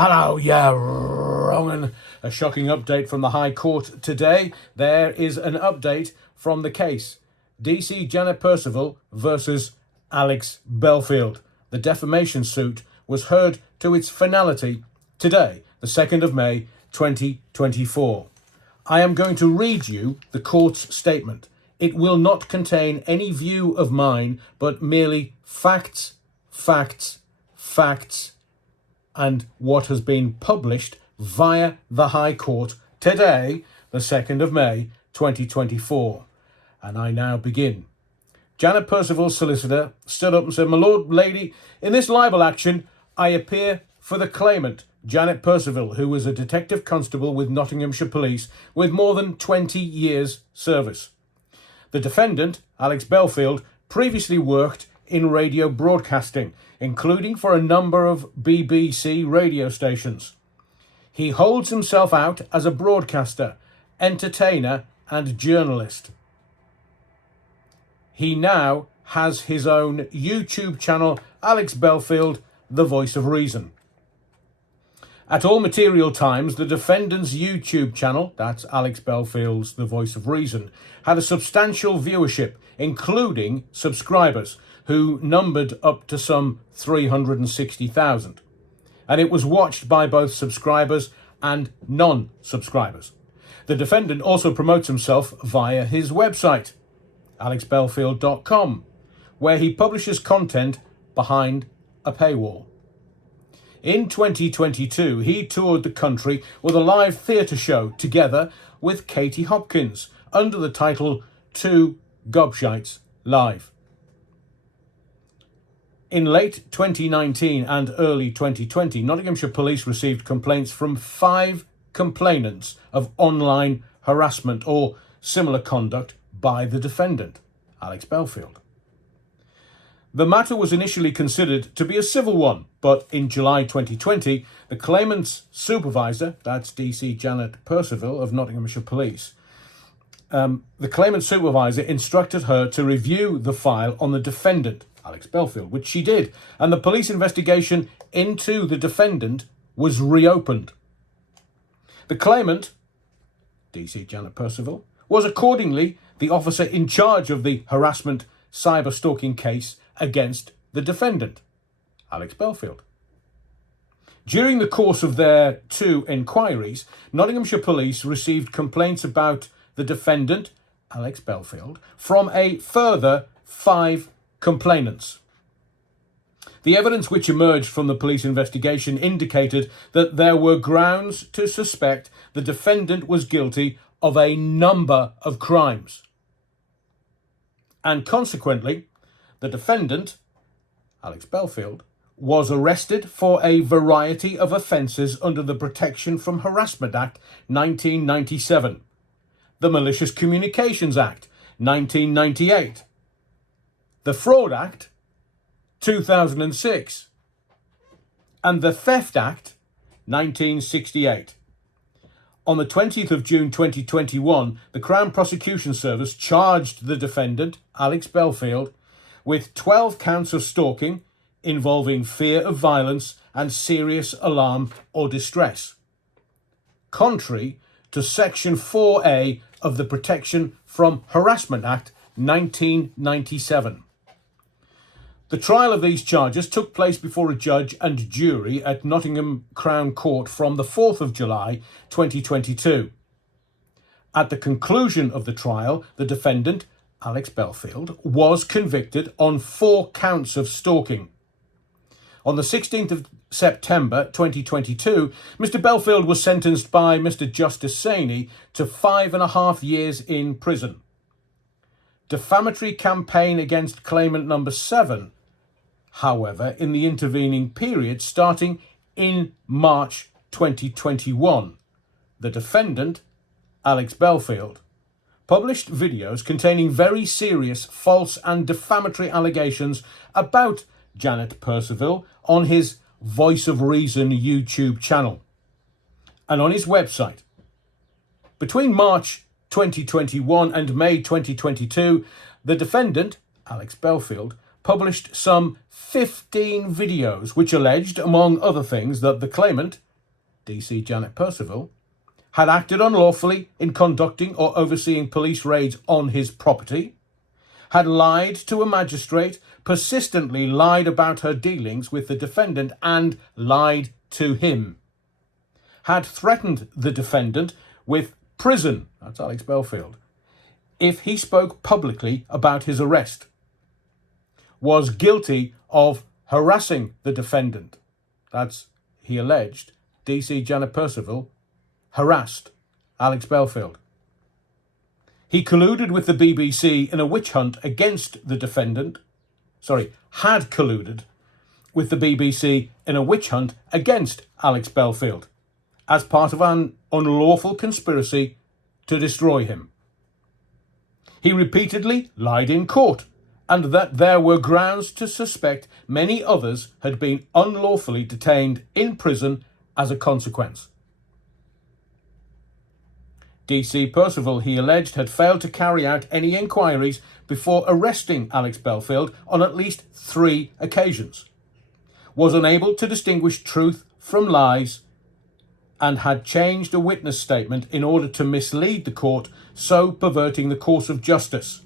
Hello, yeah, Roman. A shocking update from the High Court today. There is an update from the case. DC Janet Percival versus Alex Belfield. The defamation suit was heard to its finality today, the 2nd of May, 2024. I am going to read you the court's statement. It will not contain any view of mine, but merely facts, and what has been published via the High Court today, the 2nd of May, 2024. And I now begin. Janet Percival's solicitor stood up and said, "My lord, lady, in this libel action, I appear for the claimant, Janet Percival, who was a detective constable with Nottinghamshire Police with more than 20 years' service. The defendant, Alex Belfield, previously worked in radio broadcasting, including for a number of BBC radio stations. He holds himself out as a broadcaster, entertainer, and journalist. He now has his own YouTube channel, Alex Belfield, The Voice of Reason. At all material times, the defendant's YouTube channel, that's Alex Belfield's The Voice of Reason, had a substantial viewership, including subscribers, who numbered up to some 360,000. And it was watched by both subscribers and non-subscribers. The defendant also promotes himself via his website, alexbelfield.com, where he publishes content behind a paywall. In 2022, he toured the country with a live theatre show together with Katie Hopkins under the title Two Gobshites Live. In late 2019 and early 2020, Nottinghamshire Police received complaints from 5 complainants of online harassment or similar conduct by the defendant, Alex Belfield. The matter was initially considered to be a civil one, but in July 2020, the claimant's supervisor, that's DC Janet Percival of Nottinghamshire Police, the claimant's supervisor instructed her to review the file on the defendant, Alex Belfield, which she did, and the police investigation into the defendant was reopened. The claimant, DC Janet Percival, was accordingly the officer in charge of the harassment cyber-stalking case against the defendant, Alex Belfield. During the course of their 2 inquiries, Nottinghamshire Police received complaints about the defendant, Alex Belfield, from a further 5 complainants. The evidence which emerged from the police investigation indicated that there were grounds to suspect the defendant was guilty of a number of crimes. And consequently, the defendant, Alex Belfield, was arrested for a variety of offences under the Protection from Harassment Act 1997, the Malicious Communications Act 1998, the Fraud Act 2006, and the Theft Act 1968. On the 20th of June 2021, the Crown Prosecution Service charged the defendant, Alex Belfield, with 12 counts of stalking involving fear of violence and serious alarm or distress, contrary to Section 4A of the Protection from Harassment Act 1997. The trial of these charges took place before a judge and jury at Nottingham Crown Court from the 4th of July 2022. At the conclusion of the trial, the defendant, Alex Belfield, was convicted on 4 counts of stalking. On the 16th of September 2022, Mr. Belfield was sentenced by Mr. Justice Saney to 5.5 years in prison. Defamatory campaign against claimant number 7, however, in the intervening period starting in March 2021, the defendant, Alex Belfield, published videos containing very serious false and defamatory allegations about Janet Percival on his Voice of Reason YouTube channel and on his website. Between March 2021 and May 2022, the defendant, Alex Belfield, published some 15 videos which alleged, among other things, that the claimant, DC Janet Percival, had acted unlawfully in conducting or overseeing police raids on his property, had lied to a magistrate, persistently lied about her dealings with the defendant and lied to him, had threatened the defendant with prison, that's Alex Belfield, if he spoke publicly about his arrest, was guilty of harassing the defendant, that's, he alleged, DC Janet Percival harassed Alex Belfield. He colluded with the BBC in a witch hunt against the defendant, had colluded with the BBC in a witch hunt against Alex Belfield as part of an unlawful conspiracy to destroy him. He repeatedly lied in court, and that there were grounds to suspect many others had been unlawfully detained in prison as a consequence. DC Percival, he alleged, had failed to carry out any inquiries before arresting Alex Belfield on at least 3 occasions, was unable to distinguish truth from lies, and had changed a witness statement in order to mislead the court, so perverting the course of justice.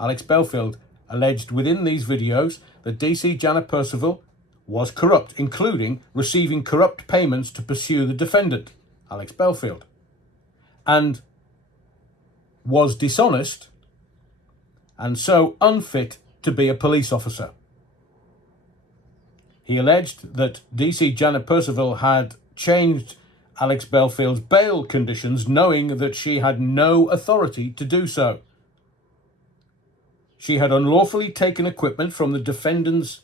Alex Belfield alleged within these videos that DC Janet Percival was corrupt, including receiving corrupt payments to pursue the defendant, Alex Belfield, and was dishonest and so unfit to be a police officer. He alleged that DC Janet Percival had changed Alex Belfield's bail conditions, knowing that she had no authority to do so. She had unlawfully taken equipment from the defendant's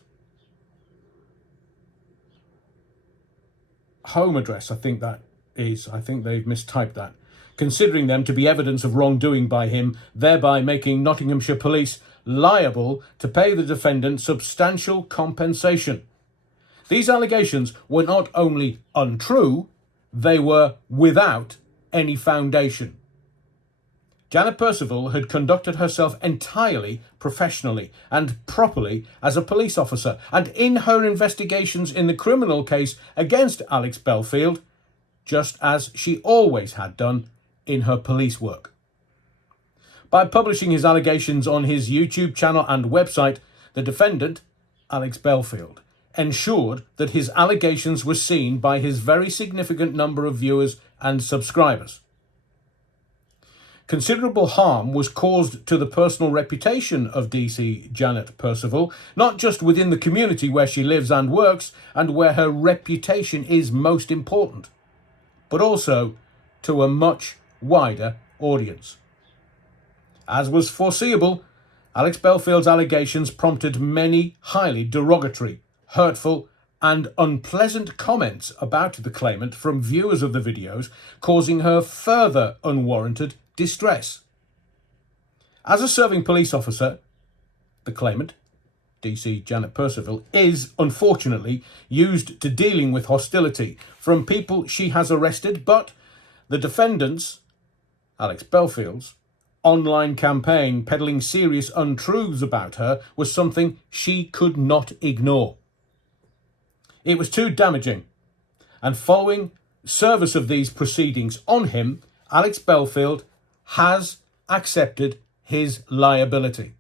home address, I think they've mistyped that, considering them to be evidence of wrongdoing by him, thereby making Nottinghamshire Police liable to pay the defendant substantial compensation. These allegations were not only untrue, they were without any foundation. Janet Percival had conducted herself entirely professionally and properly as a police officer, and in her investigations in the criminal case against Alex Belfield, just as she always had done in her police work. By publishing his allegations on his YouTube channel and website, the defendant, Alex Belfield, ensured that his allegations were seen by his very significant number of viewers and subscribers. Considerable harm was caused to the personal reputation of DC Janet Percival, not just within the community where she lives and works and where her reputation is most important, but also to a much wider audience. As was foreseeable, Alex Belfield's allegations prompted many highly derogatory, hurtful and unpleasant comments about the claimant from viewers of the videos, causing her further unwarranted distress. As a serving police officer, the claimant, DC Janet Percival, is unfortunately used to dealing with hostility from people she has arrested, but the defendant's, Alex Belfield's, online campaign peddling serious untruths about her was something she could not ignore. It was too damaging, and following service of these proceedings on him, Alex Belfield has accepted his liability.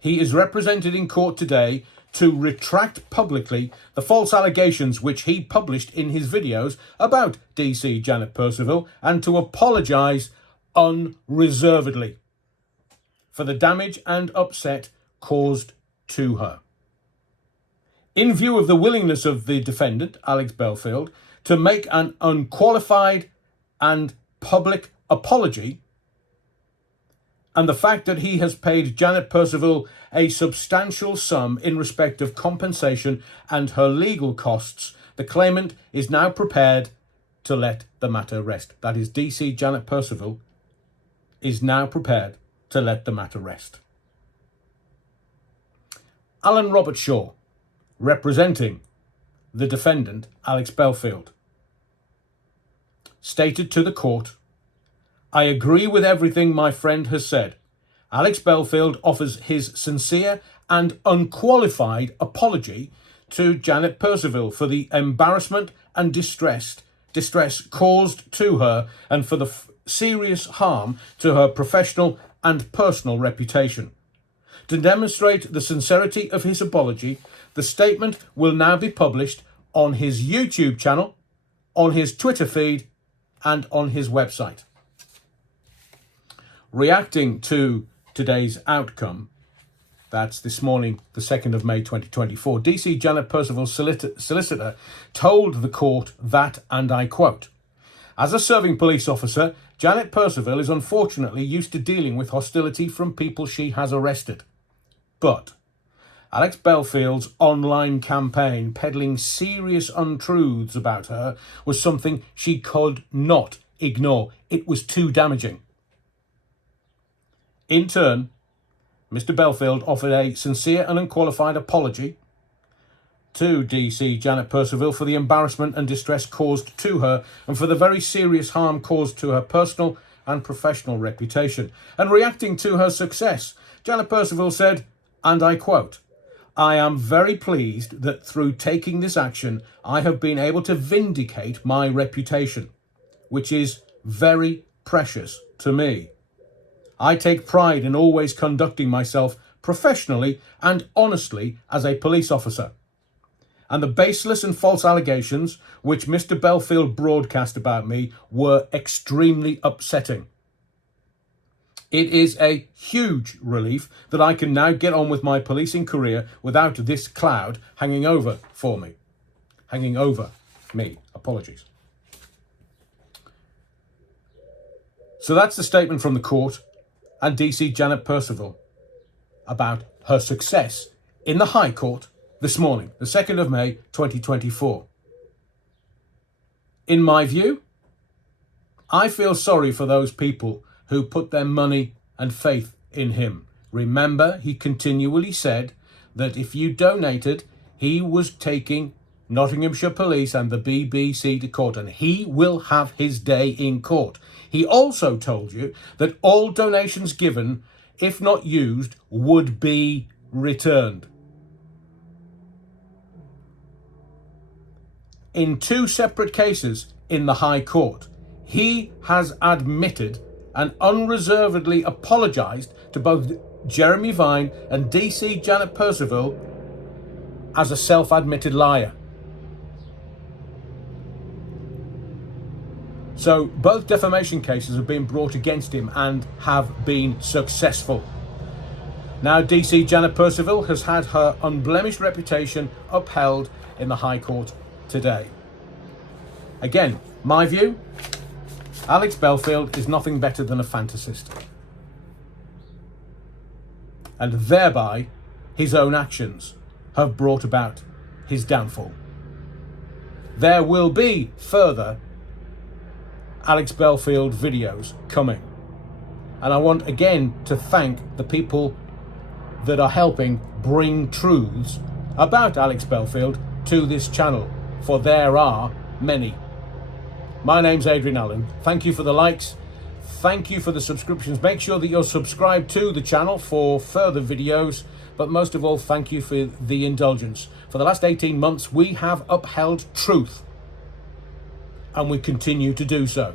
He is represented in court today to retract publicly the false allegations which he published in his videos about DC Janet Percival, and to apologise unreservedly for the damage and upset caused to her. In view of the willingness of the defendant, Alex Belfield, to make an unqualified and public apology, and the fact that he has paid Janet Percival a substantial sum in respect of compensation and her legal costs, the claimant is now prepared to let the matter rest. That is, DC Janet Percival is now prepared to let the matter rest. Alan Robert Shaw, representing the defendant, Alex Belfield, stated to the court, "I agree with everything my friend has said. Alex Belfield offers his sincere and unqualified apology to Janet Percival for the embarrassment and distress caused to her and for the serious harm to her professional and personal reputation. To demonstrate the sincerity of his apology, the statement will now be published on his YouTube channel, on his Twitter feed, and on his website. Reacting to today's outcome, that's this morning, the 2nd of May 2024, DC Janet Percival's solicitor told the court that, and I quote, "As a serving police officer, Janet Percival is unfortunately used to dealing with hostility from people she has arrested. But Alex Belfield's online campaign peddling serious untruths about her was something she could not ignore. It was too damaging." In turn, Mr. Belfield offered a sincere and unqualified apology to DC Janet Percival for the embarrassment and distress caused to her and for the very serious harm caused to her personal and professional reputation. And reacting to her success, Janet Percival said, and I quote, "I am very pleased that through taking this action, I have been able to vindicate my reputation, which is very precious to me. I take pride in always conducting myself professionally and honestly as a police officer. And the baseless and false allegations which Mr. Belfield broadcast about me were extremely upsetting. It is a huge relief that I can now get on with my policing career without this cloud hanging over me. Apologies." So that's the statement from the court and DC Janet Percival about her success in the High Court this morning, the 2nd of May 2024. In my view, I feel sorry for those people who put their money and faith in him. Remember, he continually said that if you donated, he was taking Nottinghamshire Police and the BBC to court, and he will have his day in court. He also told you that all donations given, if not used, would be returned. In 2 separate cases in the High Court, he has admitted and unreservedly apologised to both Jeremy Vine and DC Janet Percival as a self-admitted liar. So both defamation cases have been brought against him and have been successful. Now DC Janet Percival has had her unblemished reputation upheld in the High Court today. Again, my view, Alex Belfield is nothing better than a fantasist. And thereby, his own actions have brought about his downfall. There will be further Alex Belfield videos coming. And I want again to thank the people that are helping bring truths about Alex Belfield to this channel, for there are many. My name's Adrian Allen. Thank you for the likes. Thank you for the subscriptions. Make sure that you're subscribed to the channel for further videos. But most of all, thank you for the indulgence. For the last 18 months, we have upheld truth. And we continue to do so.